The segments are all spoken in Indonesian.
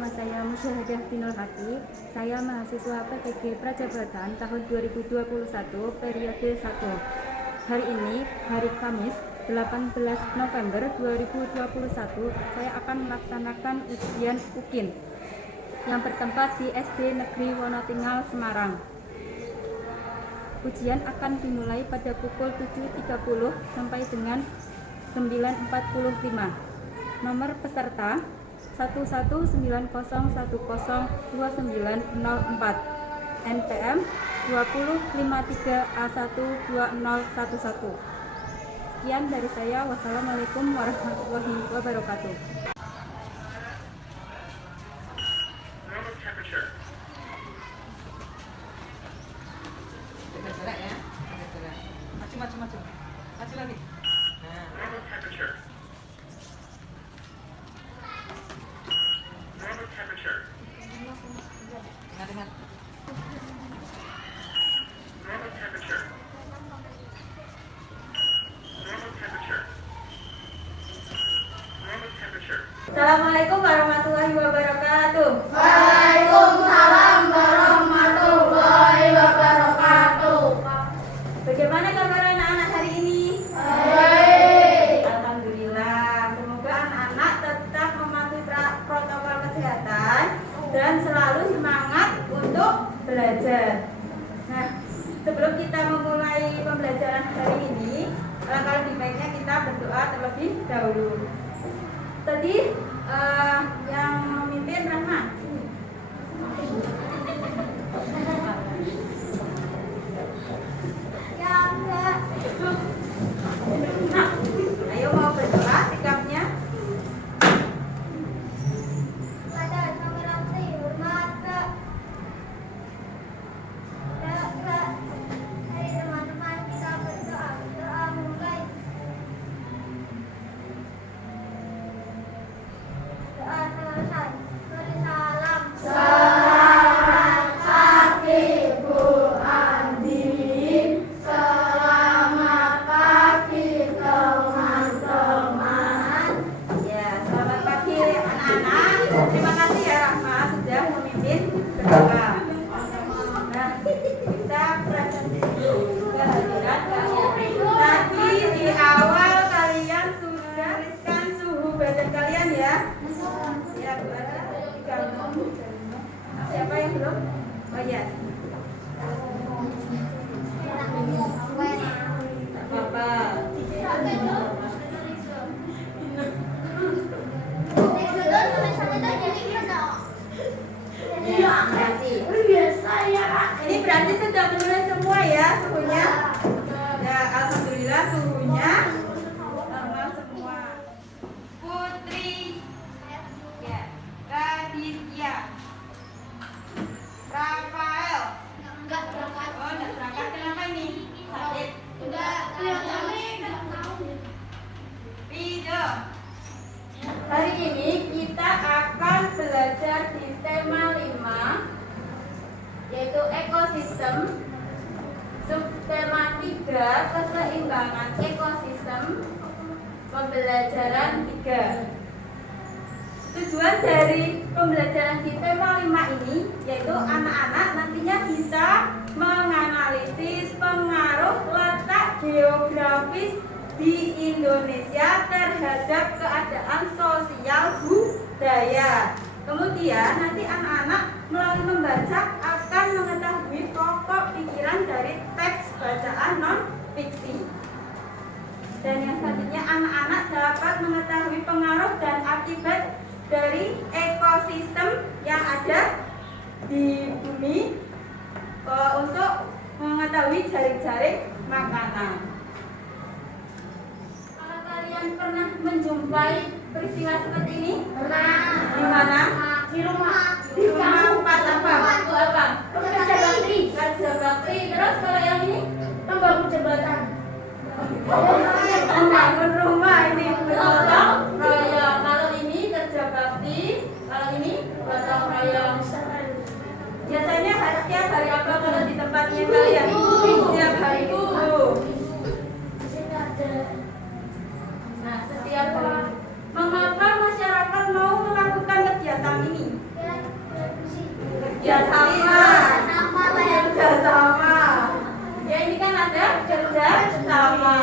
nama saya Musyahadah Binul Hati. Saya mahasiswa PTG Prajabatan tahun 2021 periode 1. Hari ini, hari Kamis, 18 November 2021, saya akan melaksanakan ujian UKIN yang bertempat di SD Negeri Wonotinggal, Semarang. Ujian akan dimulai pada pukul 7.30 sampai dengan 9.45. Nomor peserta 119010294, NPM 2053A12011. Sekian dari saya. Wassalamualaikum warahmatullahi wabarakatuh. Gerak ya, gerak. Maju lagi. Nah. Dengar. Assalamualaikum warahmatullahi wabarakatuh. Waalaikumsalam warahmatullahi wabarakatuh. Bagaimana kabar anak-anak hari ini? Baik. Alhamdulillah. Semoga anak-anak tetap mematuhi protokol kesehatan dan selalu semangat untuk belajar. Nah, sebelum kita memulai pembelajaran hari ini, alangkah lebih baiknya kita berdoa terlebih dahulu. Tadi yang memimpin Rahma. Ayo mau berdoa sikapnya. Pada Samrati hormat Kak. Hari teman-teman kita berdoa. Doa mulai. Doa selesai. Beri salam. Selamat pagi Bu Andi. Selamat pagi teman-teman. Ya, selamat pagi anak-anak. Terima kasih ya Rahma sudah memimpin berdoa. Nah, kita presentasi dulu kehadiran kalian. Tadi di awal kalian sudah tuliskan suhu badan kalian ya. Ya, Bu ada 3. Siapa yang belum? Oh ya. Tak apa-apa. Ya, berarti. Ini berarti sudah menulis semua ya suhunya. Ya, alhamdulillah suhunya normal semua. Putri, ya, Raditya, Rafael. Oh, enggak berangkat. Kenapa ini? Sakit. Rido. Hari ini kita akan belajar di tema 5, yaitu ekosistem. Subtema 3, keseimbangan ekosistem. Pembelajaran 3. Tujuan dari pembelajaran di tema 5 ini yaitu anak-anak nantinya bisa menganalisis pengaruh letak geografis di Indonesia terhadap keadaan sosial budaya. Kemudian nanti anak-anak melalui membaca akan mengetahui pokok pikiran dari teks bacaan non-fiksi. Dan yang selanjutnya anak-anak dapat mengetahui pengaruh dan akibat dari ekosistem yang ada di bumi untuk mengetahui jaring-jaring makanan. Apakah kalian pernah menjumpai peristiwa seperti ini? Di mana? Di rumah. Di rumah pas apa? Apa? Kerja bakti. Kerja bakti. Terus kalau yang ini? Membangun jembatan. Membangun rumah ini gotong royong. Kalau ini kerja bakti, kalau ini gotong royong. Biasanya setiap hari apa kalau di tempatnya kalian? Setiap hari Ibu. Nah, setiap hari. Mengapa masyarakat mau melakukan kegiatan ini? kerjasama. Kerjasama. Ya ini kan ada kerjasama.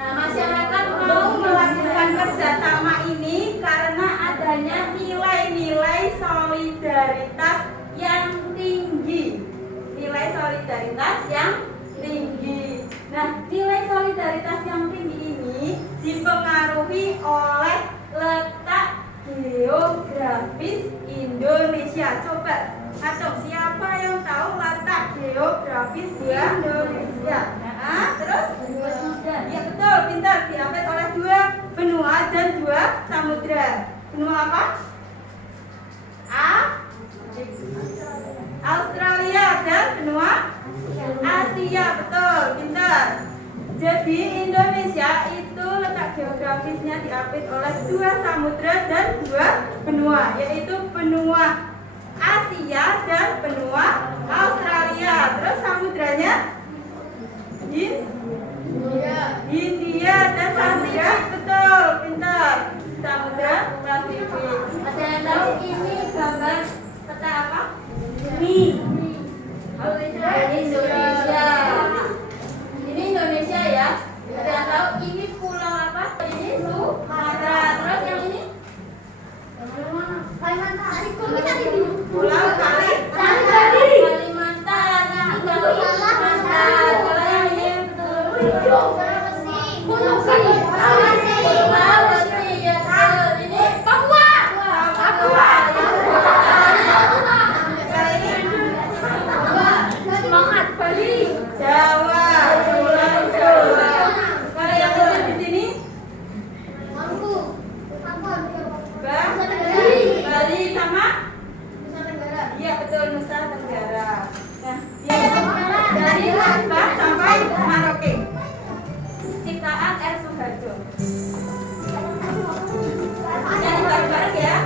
Nah, masyarakat mau melakukan kerjasama ini karena adanya nilai-nilai solidaritas yang tinggi. Nilai solidaritas yang tinggi. Nah, nilai solidaritas yang tinggi ini dipengaruhi oleh letak geografis Indonesia. Coba, acung, siapa yang tahu letak geografis Indonesia? Nah, terus? Ya betul, pintar. Diapit oleh 2 benua dan 2 samudra. Benua apa? Australia dan benua Asia, betul, pintar. Jadi Indonesia itu letak geografisnya diapit oleh 2 samudra dan 2 benua, yaitu benua Asia dan benua Australia. Terus samudranya India dan Samudra, betul, pintar. Samudra Pasifik. Ada yang tahu ini gambar peta apa? Ini Indonesia. Ini Indonesia ya. Ada yang tahu ini pulau apa? Ini Sumatera. Terus yang ini? Pulau Kalimantan. Kalau yang ini Semangat Bali. Jawa, Pulau Jawa. Kalau yang kecil di sini Bali sama? Iya betul, Nusa Tenggara. Nah, dari Sabah sampai Merauke. Ciptaan R. Soeharto. Nyanyi bareng-bareng ya.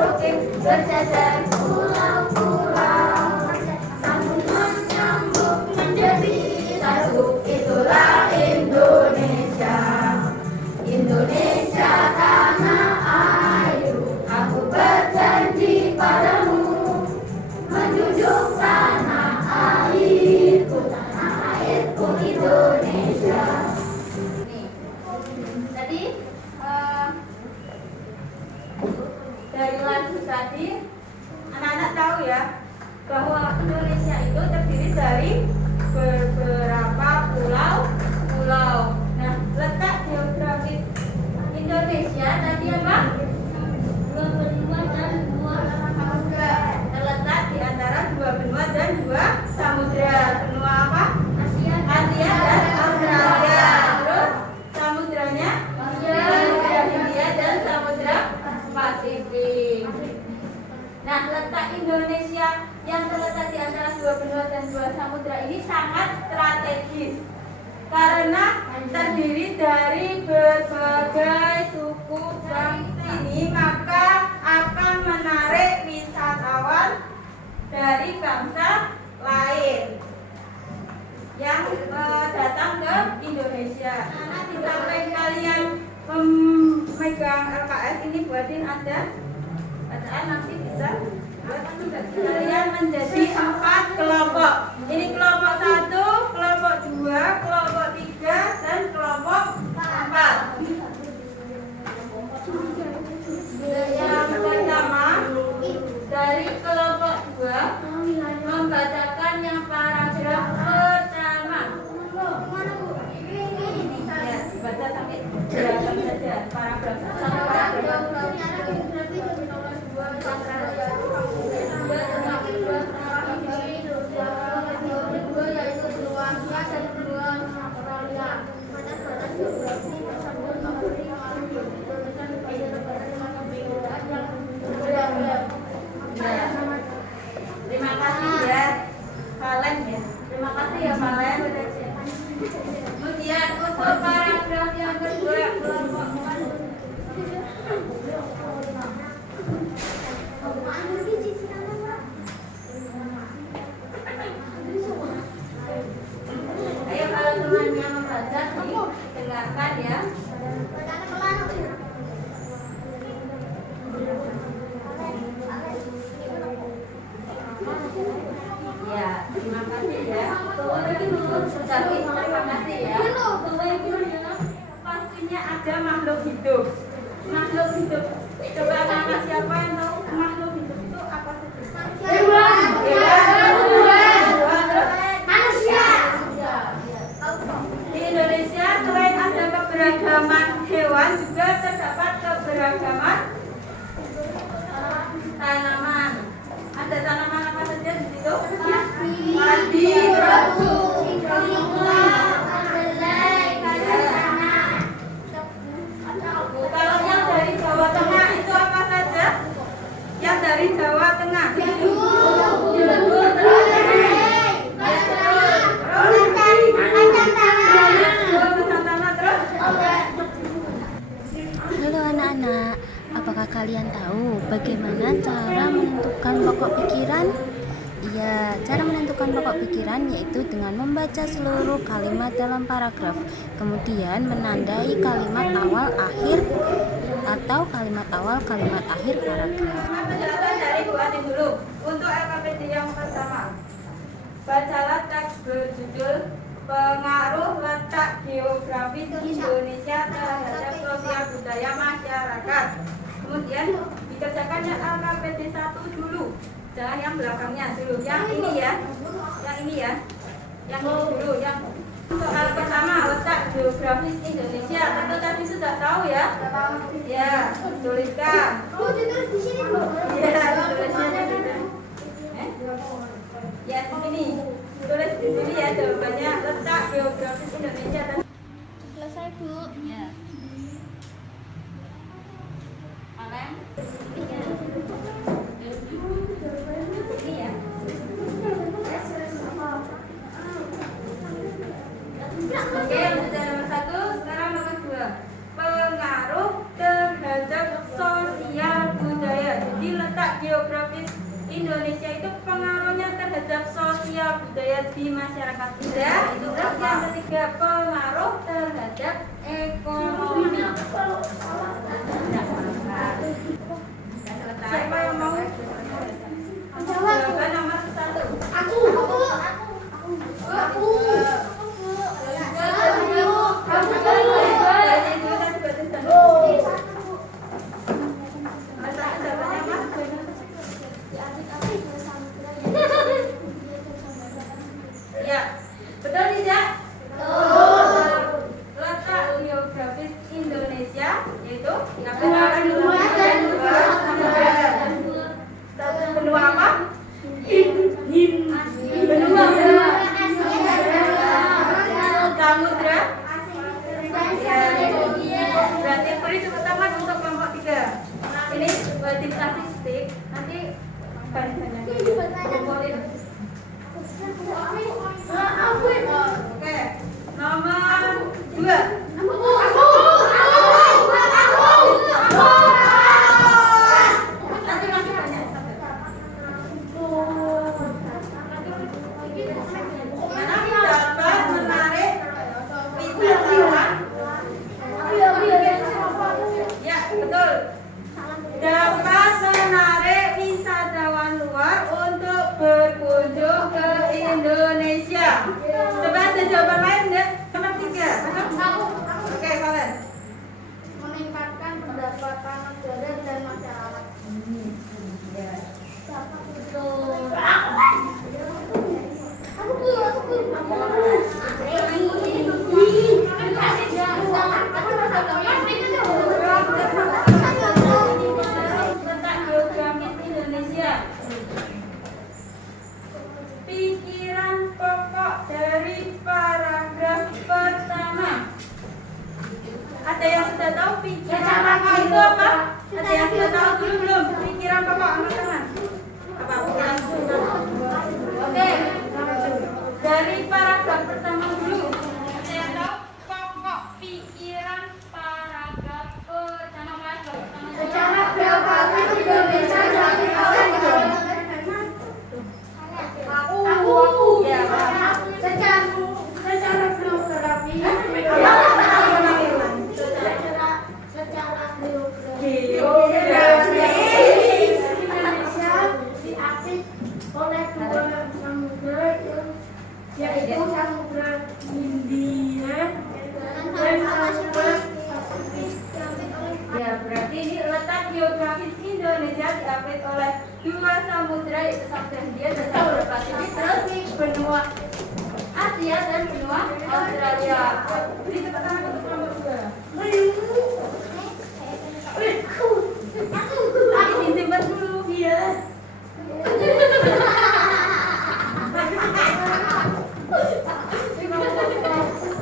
Oke, berjajar pulau-pulau, sambung menyambung menjadi satu. Itulah Indonesia. Indonesia tanah airku, aku berjanji padamu, menjunjung tanah airku Indonesia. Nih, tadi dari lagu tadi anak-anak tahu ya bahwa Indonesia itu terdiri dari beberapa pulau. Nah, letak geografis Indonesia tadi apa? 2 benua dan 2 samudra. Terletak di antara 2 benua dan 2 samudra. Benua apa? Asia dan Australia. Terus samudranya? Samudra Hindia dan Samudra Pasifik. Nah, letak Indonesia yang terletak di antara 2 benua dan 2 samudra ini sangat strategis karena terdiri dari berbagai suku bangsa ini, maka akan menarik wisatawan dari bangsa lain yang datang ke Indonesia. Nah, di samping kalian memegang LKS ini, buatin ada bacaan, nanti bisa buat kalian menjadi 4 kelompok. Ini kelompok 1, kelompok 2, kelompok 3, dan kelompok 4. Yang pertama dari kelompok 2 membacakan yang paragraf pertama. Ya, baca sampai berapa saja paragraf. Satu paragraf. Terima kasih ya, Valen ya. Terima kasih ya, Valen. Kemudian untuk paragraf yang kedua, kelompok ayo kalau temannya membaca, dengarkan ya. saja makhluk hidup. Makhluk hidup. Coba anak-anak siapa yang tahu makhluk hidup itu apa saja? Hewan. Manusia. Di Indonesia selain ada keberagaman hewan juga terdapat keberagaman tanaman. Ada tanaman apa saja di situ? Padi, batu, kalau yang dari Jawa Tengah itu apa saja? Yang dari Jawa Tengah. Halo anak-anak, apakah kalian tahu bagaimana cara menentukan pokok pikiran? Iya, cara menentukan pokok pikiran yaitu dengan membaca seluruh kalimat dalam paragraf, kemudian menandai kalimat awal akhir atau kalimat awal kalimat akhir paragraf. Penjelasan dari Bu Ani dulu. Untuk LKPD yang pertama, bacalah teks berjudul Pengaruh Letak Geografis Indonesia Terhadap Sosial Budaya Masyarakat. Kemudian dikerjakannya LKPD 1 dulu. Jangan yang belakangnya dulu. Yang ini ya. Yang ini ya. Yang ini dulu. Yang soal pertama, letak geografis Indonesia. Tentu tadi sudah tahu ya? Ya, tuliskan. Ya, tulisnya di sini. Ya, di sini. Tulis di sini ya jawabannya. Letak geografis Indonesia. Selesai, Bu. Ya. Alem. Ini ya. Oke, yang sudah nomor 1, sekarang nomor 2. Pengaruh terhadap sosial budaya. Jadi letak geografis Indonesia itu pengaruhnya terhadap sosial budaya di masyarakat kita. Terus yang ketiga, pengaruh terhadap ekonomi. Siapa yang mau? Jawaban nomor 1. Aku. Ya, betul tidak? Betul. Letak geografis Indonesia yaitu benua apa? Samudra. Berarti beri tepuk tangan untuk kelompok 3. Ini buat tim statistik. Nanti banyak-banyak. Oke, nomor 2. Nanti masih banyak. Mana dapat menarik wisatawan? Ya, betul. Dapat menarik wisatawan luar untuk berkunjung ke Indonesia. Coba ada jawaban lain enggak? Nomor 3. Oke, kalian. Meningkatkan pendapatan negara dan masyarakat. Ya. Letak geografis Indonesia. Pikiran pokok dari paragraf pertama. Ada yang sudah tahu pikiran pokok itu apa? Ada yang sudah tahu dulu belum? Pikiran pokok angkat tangan. Apa pikiran pokok? Oke. Dari paragraf pertama dulu. Ada yang tahu pokok pikiran paragraf pertama? Secara geografis Indonesia jadi Aku. Ya, Secara geografi. Secara geografi Indonesia diapit oleh dua samudra yaitu Samudra dua samudra yaitu Samudra Hindia dan Samudra Pasifik, terus benua Asia dan benua Australia. Beri tepuk tangan untuk kelompok 2. Tapi disimpan dulu. Iya.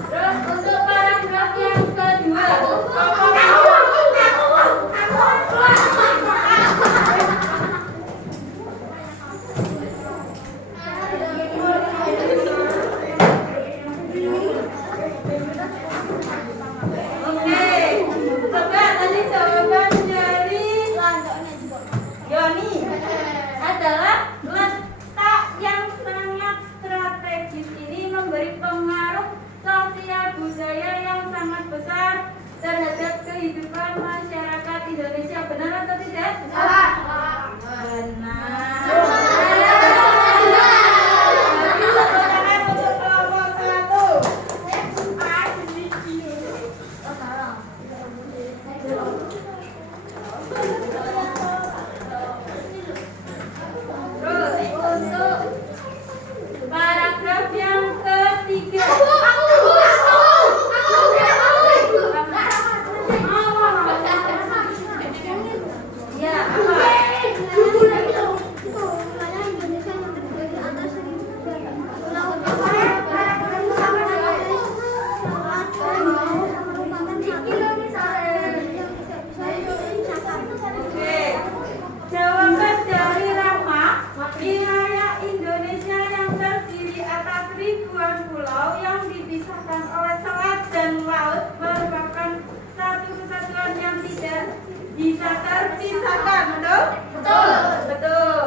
Terus untuk paragraf yang kedua. Terhadap kehidupan masyarakat Indonesia, benar atau tidak? Benar. Untuk kelompok 1. Terus untuk paragraf yang ketiga. Bisa terpisahkan, betul? Betul.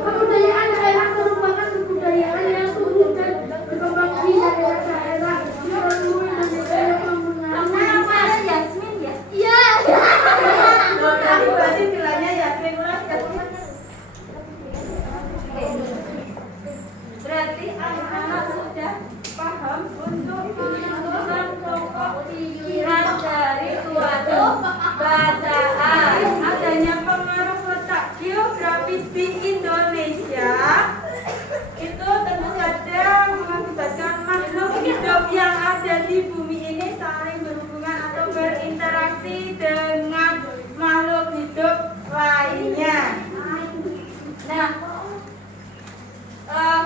Kebudayaan daerah merupakan kebudayaan yang tumbuh dan berkembang di daerah-daerah di seluruh Indonesia yang menggunakan Yasmin ya? Iya. Berarti bilangnya Yasmin ulang Yasmin. Berarti anak-anak sudah paham untuk menentukan pokok pikiran dari suatu bacaan. Adanya pengaruh letak geografis di Indonesia itu tentu saja mengakibatkan makhluk hidup yang ada di bumi ini saling berhubungan atau berinteraksi dengan makhluk hidup lainnya. Nah,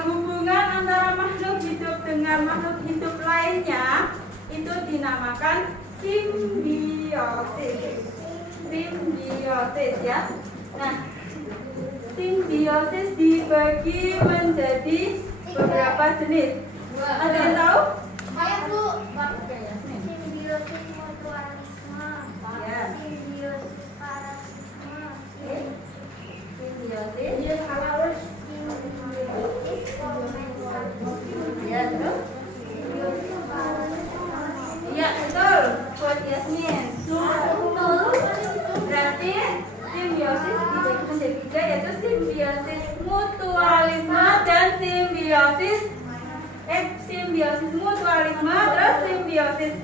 hubungan antara makhluk hidup dengan makhluk hidup lainnya itu dinamakan simbiosis. Simbiosis ya. Nah, simbiosis dibagi menjadi beberapa jenis. Ada yang tahu? Saya tuh Yasmin. simbiosis mutualisme, Ya. simbiosis parasitisme, Simbiosis. simbiosis Ya, terus? Iya, betul. Buat Yasmin. Berarti simbiosis dibagi menjadi 3, yaitu simbiosis mutualisme dan simbiosis mutualisme, terus simbiosis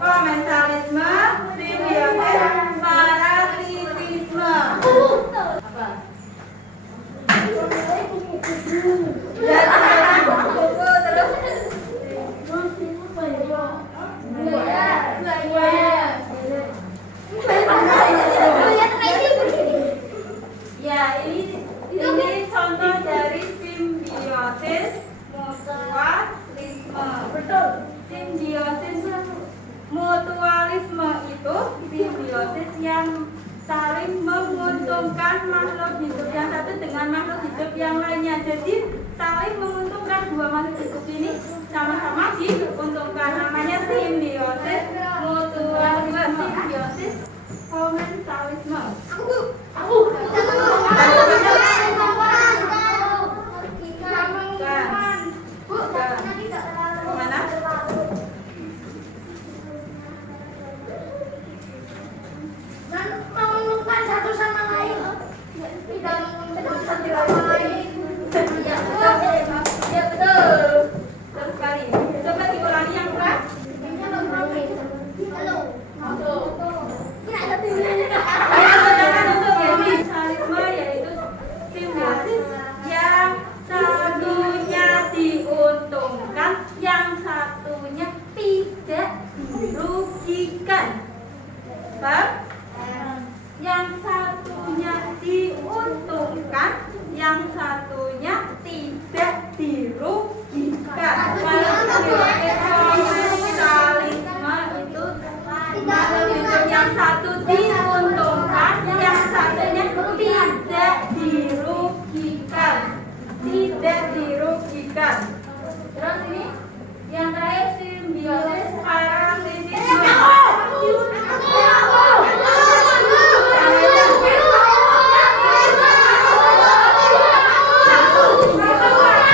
komensalisme, simbiosis parasitisme. Apa? Ya, buku terus. Ya, ini contoh dari simbiosis mutualisme. Betul. Simbiosis mutualisme itu simbiosis yang saling menguntungkan makhluk hidup yang satu dengan makhluk hidup yang lainnya. Jadi saling menguntungkan dua makhluk hidup ini sama-sama diuntungkan. Namanya simbiosis mutualisme, simbiosis komensalisme. Mana? menguntungkan satu sama lain, tidak menguntungkan satu sama lain. Ya betul. Ya betul. Terus sekali. yang satunya tidak dirugikan. Kalau mutualisme itu makhluk hidup yang satu diuntungkan, yang satunya tidak dirugikan. Tidak dirugikan. Terus ini yang terakhir simbiosis parasitisme.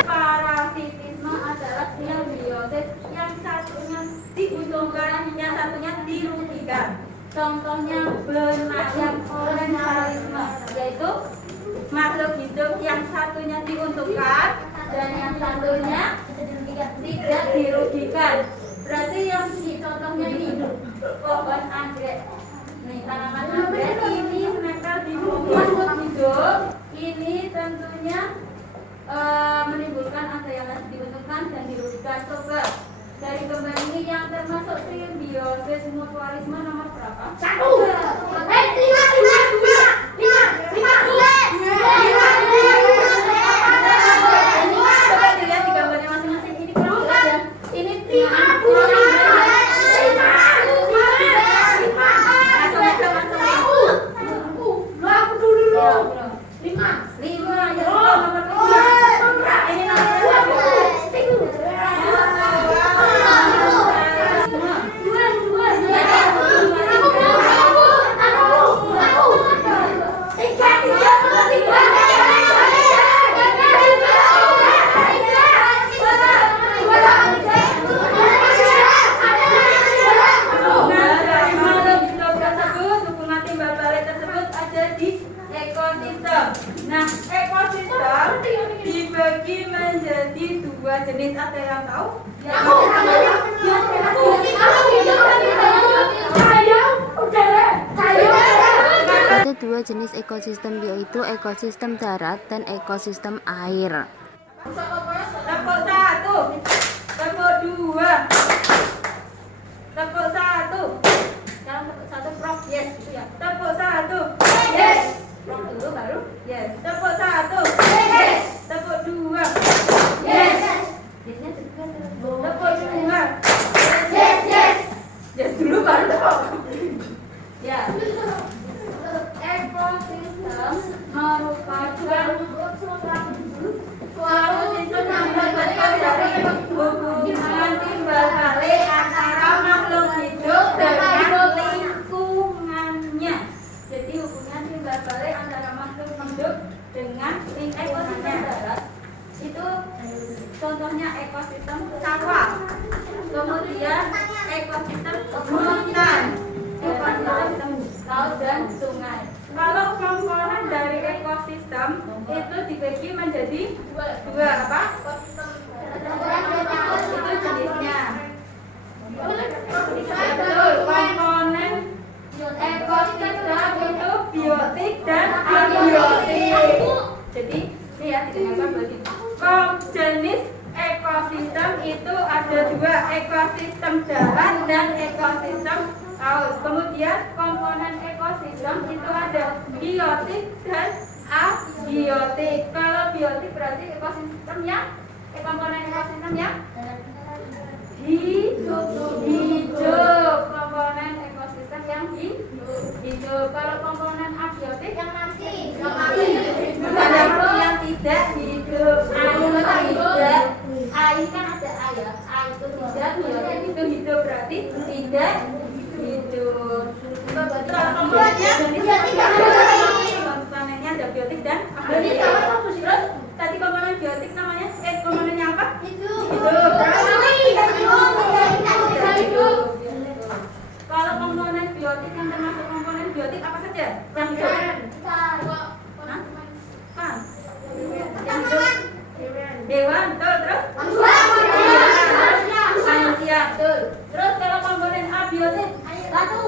Parasitisme adalah simbiosis yang satunya diuntungkan, yang satunya dirugikan. Contohnya bermacam komensalisme, yaitu makhluk hidup yang satunya diuntungkan dan yang satunya tidak dirugikan. Berarti yang di contohnya ini pohon anggrek. Nih, tanaman anggrek ini menempel di makhluk hidup. Ini tentunya menimbulkan ada yang diuntungkan dan dirugikan. Coba dari gambar ini yang termasuk simbiosis mutualisme nomor berapa? 1. Coba dilihat di gambarnya masing-masing. Ini kurang jelas ya. Ini Nah, ekosistem dibagi menjadi 2 jenis. Ada yang tahu? Ada 2 jenis ekosistem, yaitu ekosistem darat dan ekosistem air. Tepuk 1, tepuk 2, tepuk 1. Sekarang tepuk 1, Prof. Yes, itu ya. Tepuk 1. Yes. Prof dulu baru. Yes. Tepuk 1. Yes. Tepuk 2. Yes. Yesnya juga. Tepuk 2. Yes, yes. Yes dulu baru tepuk. Ya. Ekosistem merupakan suatu sistem yang terbentuk dari hubungan timbal balik antara makhluk hidup dengan lingkungannya. Jadi hubungan timbal balik antara makhluk hidup dengan lingkungannya. Itu contohnya ekosistem sawah. Kemudian ekosistem hutan, ekosistem laut dan sungai. Kalau komponen dari ekosistem itu dibagi menjadi dua apa? Itu jenisnya. Betul, komponen ekosistem itu biotik dan abiotik. Jadi ini ya didengarkan bagi jenis ekosistem itu ada 2, ekosistem darat dan ekosistem laut. Kemudian komponen ekosistem itu ada biotik dan abiotik. Kalau biotik berarti ekosistem yang komponen ekosistem yang hidup. Komponen ekosistem yang hidup. Kalau komponen abiotik yang mati. Bukan yang tidak hidup. Tidak. Air kan ada air. Air itu tidak, biotik itu hidup, berarti tidak hidup. Komponennya ada biotik dan abiotik. Terus tadi komponen biotik namanya komponennya apa? Hidup. Kalau komponen biotik yang termasuk komponen biotik apa saja? Yang hidup? Yang hidup? Hewan, betul. Terus? Manusia, betul. Terus kalau komponen abiotik? Batu.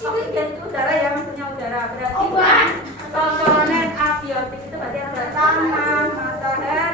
Oksigen itu udara ya, maksudnya udara. Berarti komponen abiotik itu berarti ada tanah, matahari,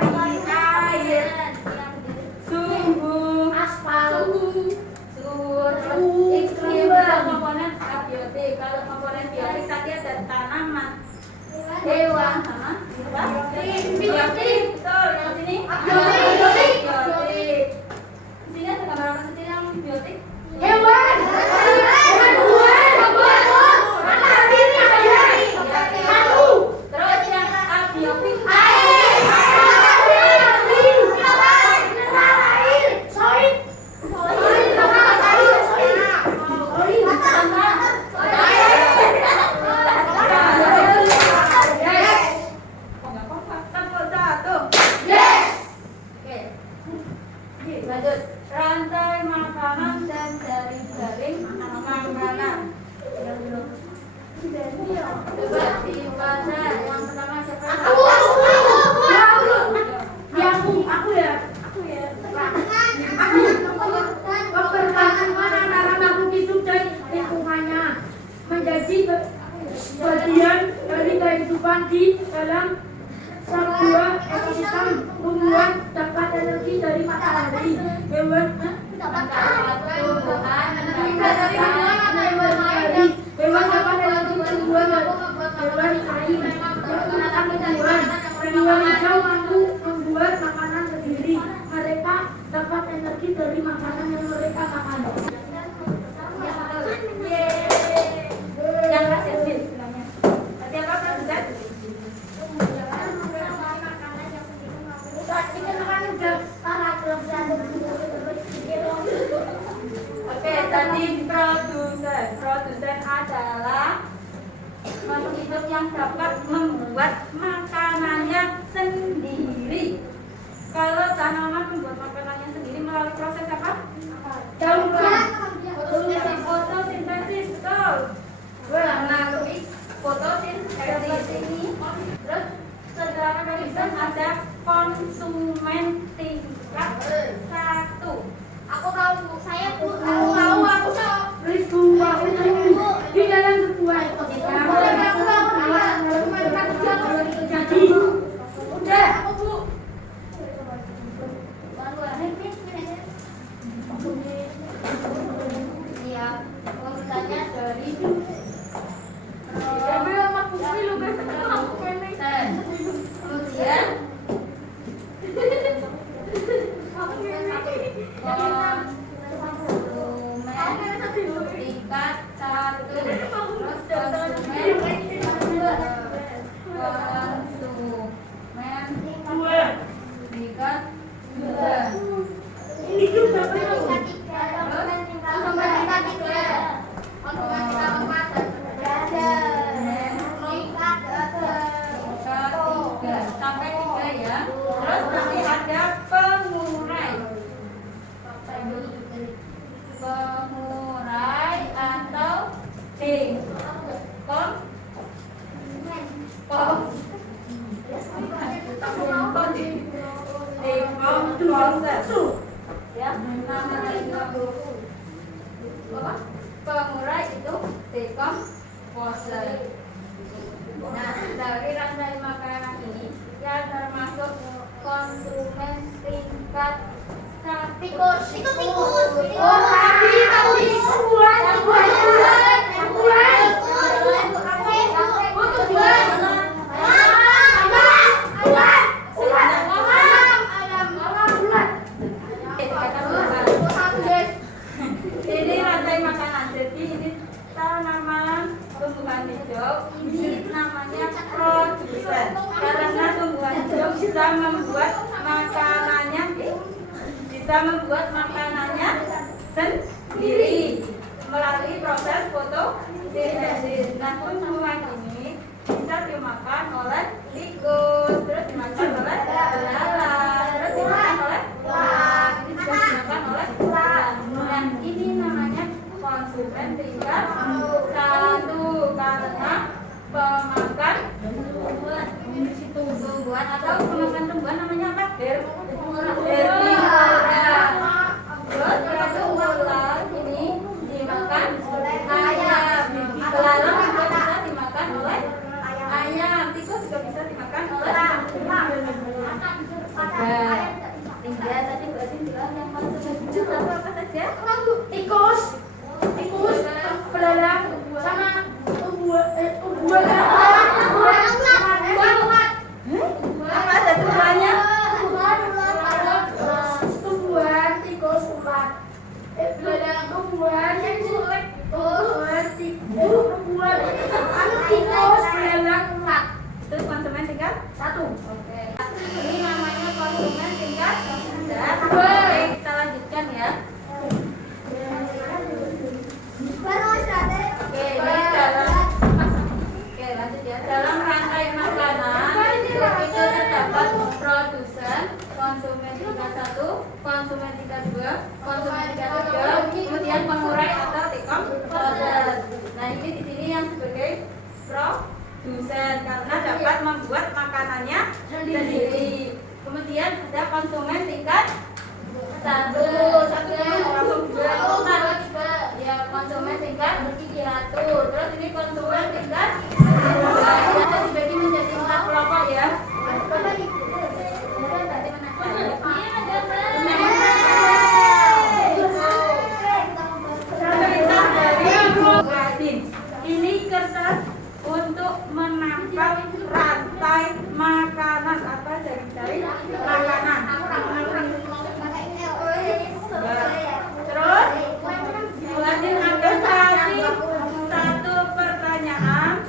Lanjut. Rantai makanan dan jaring-jaring makanan. Coba dibaca yang pertama siapa? Aku ya. Bagaimana cara makhluk hidup dan lingkungannya menjadi bagian dari kehidupan di dalam sebuah ekosistem. Tumbuhan dapat energi dari matahari, hewan dapat energi tumbuhan dan hewan air yang makan tumbuhan. Hewan hijau mampu membuat makanan sendiri. Mereka dapat energi dari makanan yang mereka makan. Yang kasih bilangnya. Tadi apa produsen? Oke, tadi produsen. Produsen adalah makhluk hidup yang dapat membuat makanannya sendiri. Kalau tanaman membuat makanannya sendiri melalui proses apa? Fotosintesis, betul. Melalui fotosintesis ini. Terus setelah produsen ada konsumen tingkat 1. Aku tahu, saya tahu. Di dalam sebuah ekosistem. Jadi, udah. Iya, urutannya dari kemudian konsumen tingkat 1. Terus konsumen tingkat 2. Ini juga Sampai 3 ya. Terus nanti ada pengurai. Pengurai atau ya, namanya itu pengurai itu dekomposer. Nah, dari rantai makanan ini yang termasuk konsumen tingkat 1. tikus. Ini rantai makanan. Jadi ini tanaman tumbuhan hijau. Ini namanya produsen. Karena tumbuhan hijau bisa membuat makanannya sendiri melalui proses fotosintesis. Nah, tumbuhan ini bisa dimakan oleh tikus, terus dimakan oleh belalang, terus dimakan oleh ulat, ini juga dimakan oleh ulat. Dan ini namanya konsumen tingkat 1 karena pemakan tumbuhan atau pemakan tumbuhan namanya apa? Herbivora. Terus satu ular ini dimakan ayam, belalang juga bisa dimakan oleh ayam, tikus juga bisa dimakan oleh tinggal tadi berarti bilang yang masuk hijau apa saja? tikus, belalang, sama tumbuhan. Apa ada tumbuhannya? belajar membuat makanannya sendiri. Kemudian ada konsumen tingkat 1, ya konsumen tingkat 1. Terus ini konsumen tingkat 2. Kita dibagi menjadi 4 kelompok ya. Ini kertas untuk menangkap rantai makanan apa jari-jari makanan. Terus buatin ada satu pertanyaan.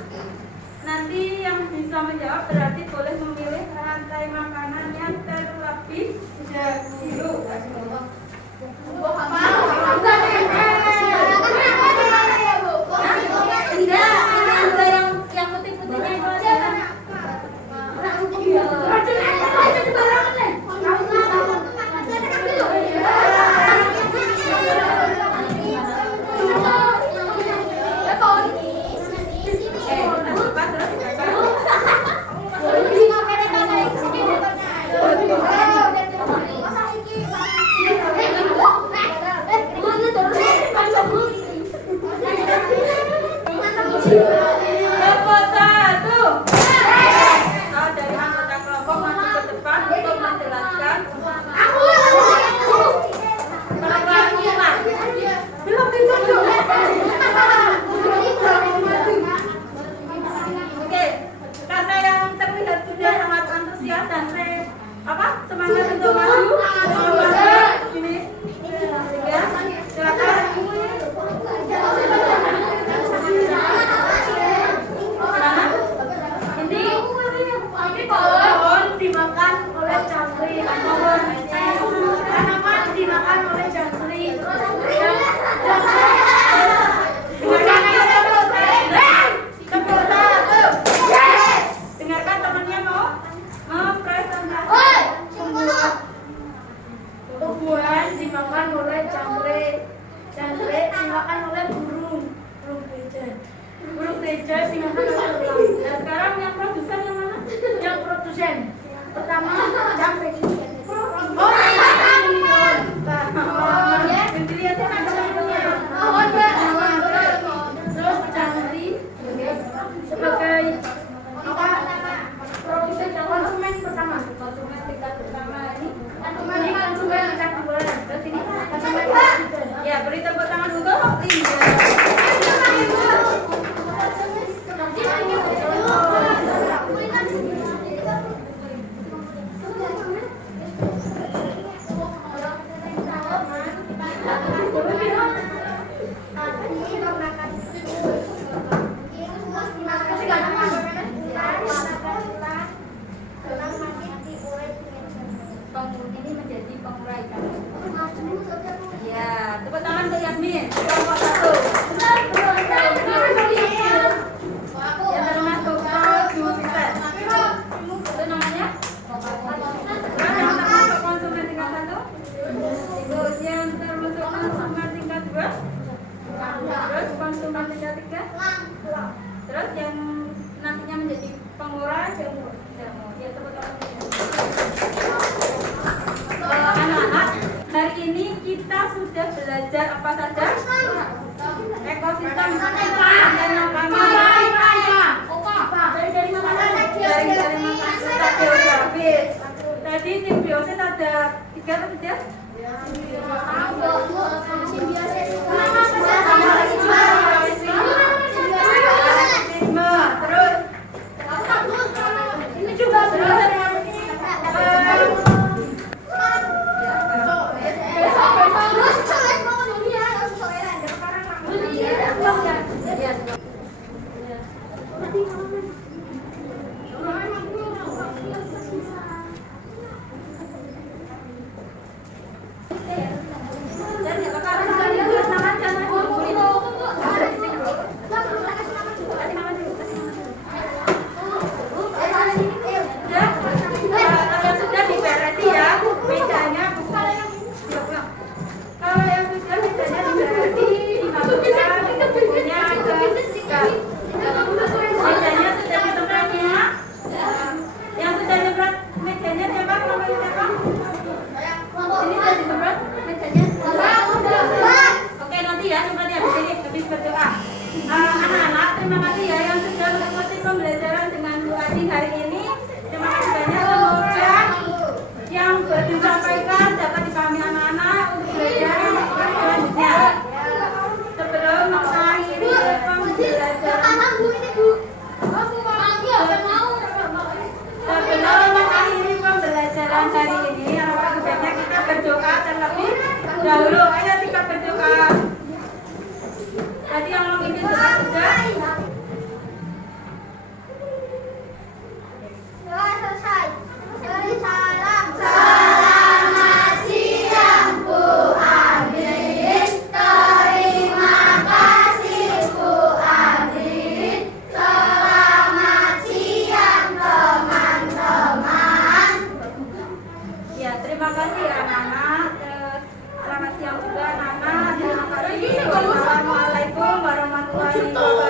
Nanti yang bisa menjawab berarti boleh memilih rantai makanan yang terlebih dahulu. Kelompok 1. Dari anggota kelompok maju ke depan untuk menjelaskan. Oke, karena yang terlihat sudah sangat antusias dan semangat untuk maju. Ini, ya, silakan. Ini pohon dimakan oleh jangkrik. Tanaman dimakan oleh jangkrik. Dengarkan temannya mau mempresentasikan. Tumbuhan dimakan oleh jangkrik. Jangkrik dimakan oleh burung gereja. Burung gereja dimakan oleh ular. Nah, sekarang yang produsen yang mana? Yang produsen. Pertama jangkrik. Terus jangkrik sebagai produsen konsumen pertama. Konsumen tingkat pertama ini konsumen tingkat 2. Terus ini konsumen tingkat 3. Ya, beri tepuk tangan untuk Linda. Ini menjadi pengurai kan? Ya, tepuk tangan untuk Yasmin. Kelompok 1. Yang termasuk produsen. Itu namanya? Terus yang termasuk konsumen tingkat 1. Terus yang termasuk konsumen tingkat 2. Terus konsumen tingkat 3. Terus yang nantinya menjadi pengurai jamu. Ya, tepuk tangan. Anak-anak, hari ini kita sudah belajar apa saja? Ekosistem dan makanan. Dari makanan serta geografis. Tadi simbiosis ada 3 atau 4? Terus ini juga dahulu. Ayo singkat berdoa. Tadi yang mau ini doa sudah. Doa selesai. Salam. Selamat siang Bu Adin. Terima kasih Bu Adin. Selamat siang teman-teman. Ya, terima kasih anak-anak. Terus selamat siang juga anak-anak. Terima kasih. Wassalamualaikum warahmatullahi wabarakatuh.